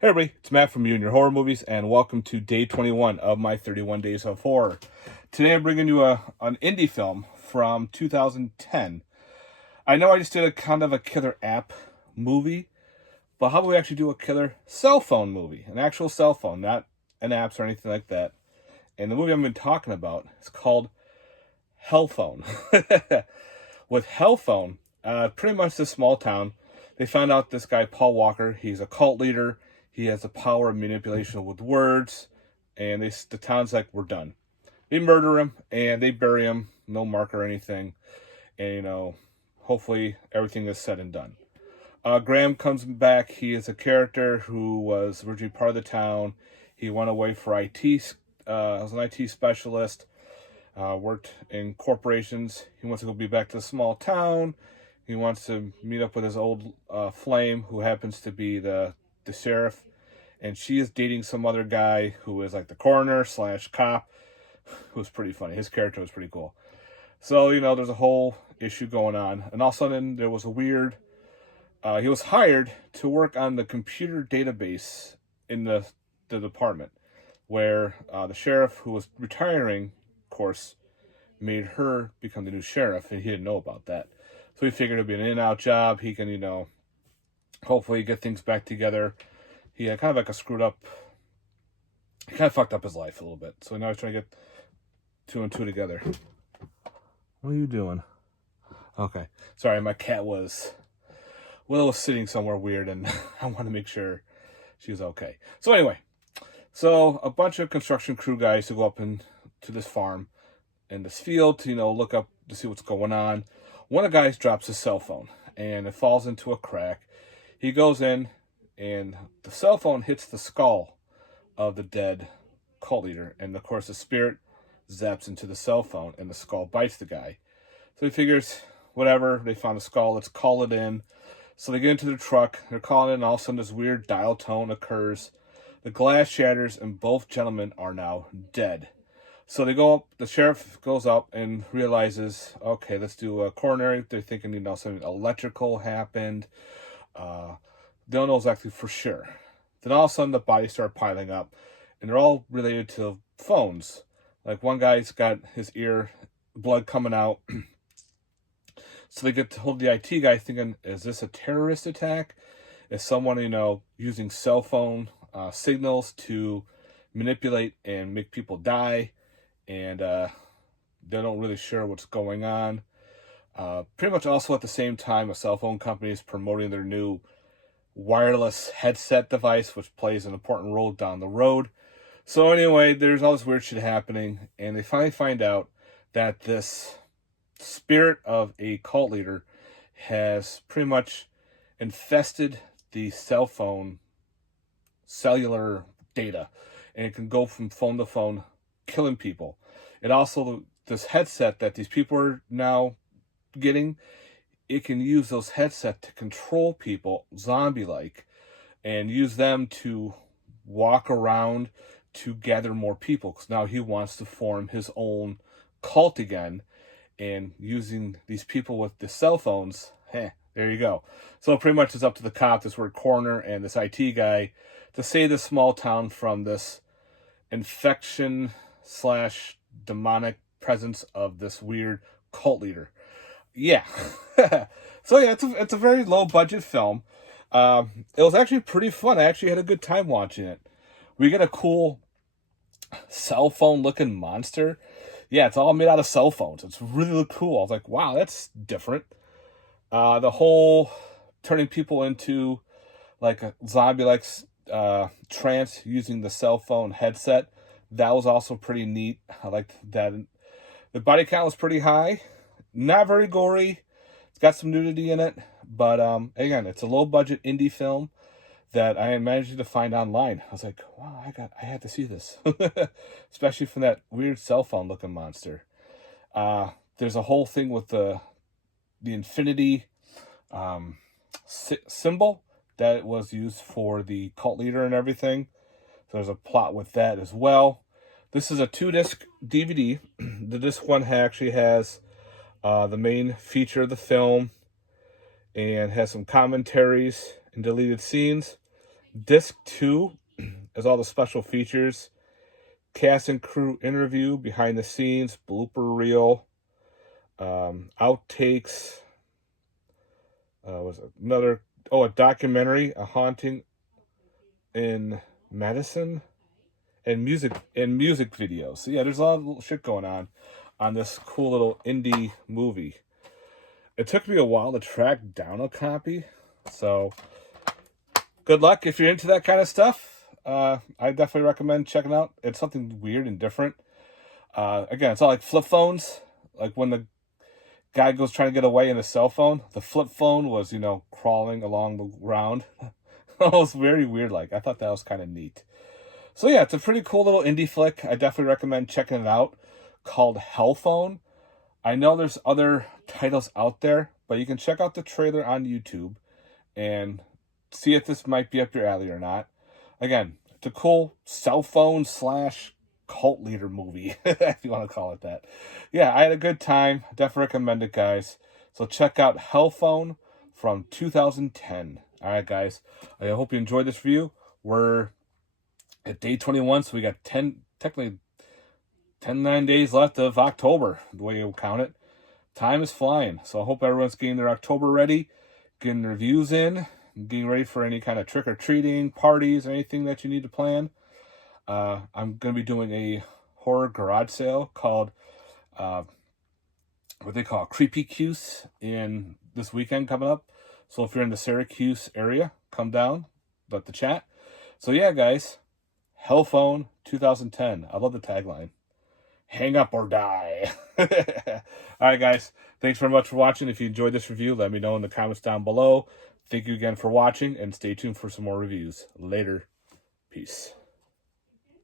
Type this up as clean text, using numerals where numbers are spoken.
Hey everybody, it's Matt from You and Your Horror Movies, and welcome to day 21 of my 31 Days of Horror. Today I'm bringing you an indie film from 2010. I know I just did a kind of a killer app movie, but how about we actually do a killer cell phone movie? An actual cell phone, not an apps or anything like that. And the movie I've been talking about is called Hellphone. With Hellphone, pretty much this small town, they found out this guy, Paul Walker, he's a cult leader. He has the power of manipulation with words, and the town's like, we're done. They murder him, and they bury him, no mark or anything, and, hopefully everything is said and done. Graham comes back. He is a character who was originally part of the town. He went away for IT, as an IT specialist, worked in corporations. He wants to go be back to the small town. He wants to meet up with his old flame, who happens to be the sheriff, and she is dating some other guy who is like the coroner / cop, who's pretty funny. His character was pretty cool. So, there's a whole issue going on, and all of a sudden there was a weird, he was hired to work on the computer database in the department, where the sheriff, who was retiring, of course, made her become the new sheriff, and he didn't know about that. So he figured it'd be an in-out job. He can, hopefully get things back together. He had kind of like a screwed up, he kind of fucked up his life a little bit. So now he's trying to get two and two together. What are you doing? Okay. Sorry, my cat was sitting somewhere weird, and I want to make sure she was okay. So anyway, a bunch of construction crew guys who go up to this farm in this field to, look up to see what's going on. One of the guys drops his cell phone, and it falls into a crack. He goes in, and the cell phone hits the skull of the dead cult leader. And, of course, the spirit zaps into the cell phone, and the skull bites the guy. So he figures, whatever, they found the skull, let's call it in. So they get into the truck, they're calling it, and all of a sudden this weird dial tone occurs. The glass shatters, and both gentlemen are now dead. So they go up, the sheriff goes up and realizes, okay, let's do a coronary. They're thinking, something electrical happened. They don't know exactly for sure. Then all of a sudden the bodies start piling up, and they're all related to phones. Like one guy's got his ear, blood coming out. So they get to hold the IT guy thinking, is this a terrorist attack? Is someone, using cell phone signals to manipulate and make people die? And they're not really sure what's going on. Pretty much also at the same time, a cell phone company is promoting their new wireless headset device, which plays an important role down the road. So anyway, there's all this weird shit happening, and they finally find out that this spirit of a cult leader has pretty much infested the cell phone cellular data, and it can go from phone to phone, killing people. And also, this headset that these people are now getting, it can use those headsets to control people zombie-like and use them to walk around to gather more people, because now he wants to form his own cult again, and using these people with the cell phones, there you go. So pretty much it's up to the cop, this word coroner, and this IT guy to save this small town from this infection / demonic presence of this weird cult leader. Yeah. So yeah, it's a very low budget film. It was actually pretty fun. I actually had a good time watching it. We get a cool cell phone looking monster. Yeah, it's all made out of cell phones. It's really cool. I was like, wow, that's different. The whole turning people into like a zombie-like trance using the cell phone headset, that was also pretty neat. I liked that. The body count was pretty high. Not very gory. It's got some nudity in it. But again, it's a low-budget indie film that I managed to find online. I was like, wow, I had to see this. Especially from that weird cell phone looking monster. There's a whole thing with the infinity symbol that was used for the cult leader and everything. So there's a plot with that as well. This is a 2-disc DVD. The disc one actually has the main feature of the film and has some commentaries and deleted scenes. Disc 2 is all the special features, cast and crew interview, behind the scenes, blooper reel, outtakes. Was another a documentary, a haunting in Madison, and music videos. So yeah, there's a lot of shit going on this cool little indie movie. It took me a while to track down a copy, so good luck if you're into that kind of stuff. I definitely recommend checking out. It's something weird and different. Again, it's all like flip phones. Like when the guy goes trying to get away in a cell phone, the flip phone was, crawling along the ground. It was very weird. Like, I thought that was kind of neat. So yeah, it's a pretty cool little indie flick. I definitely recommend checking it out. Called Hellphone. I know there's other titles out there, but you can check out the trailer on YouTube and see if this might be up your alley or not. Again, it's a cool cell phone / cult leader movie, if you want to call it that. Yeah, I had a good time. Definitely recommend it, guys. So check out Hellphone from 2010. All right, guys. I hope you enjoyed this review. We're at day 21, so we got 9 days left of October, the way you count it. Time is flying. So I hope everyone's getting their October ready, getting reviews in, getting ready for any kind of trick-or-treating, parties, or anything that you need to plan. I'm going to be doing a horror garage sale called, what they call Creepy Cuse in this weekend coming up. So if you're in the Syracuse area, come down, let the chat. So yeah, guys, Hellphone 2010. I love the tagline. Hang up or die. All right, guys. Thanks very much for watching. If you enjoyed this review, let me know in the comments down below. Thank you again for watching, and stay tuned for some more reviews. Later. Peace.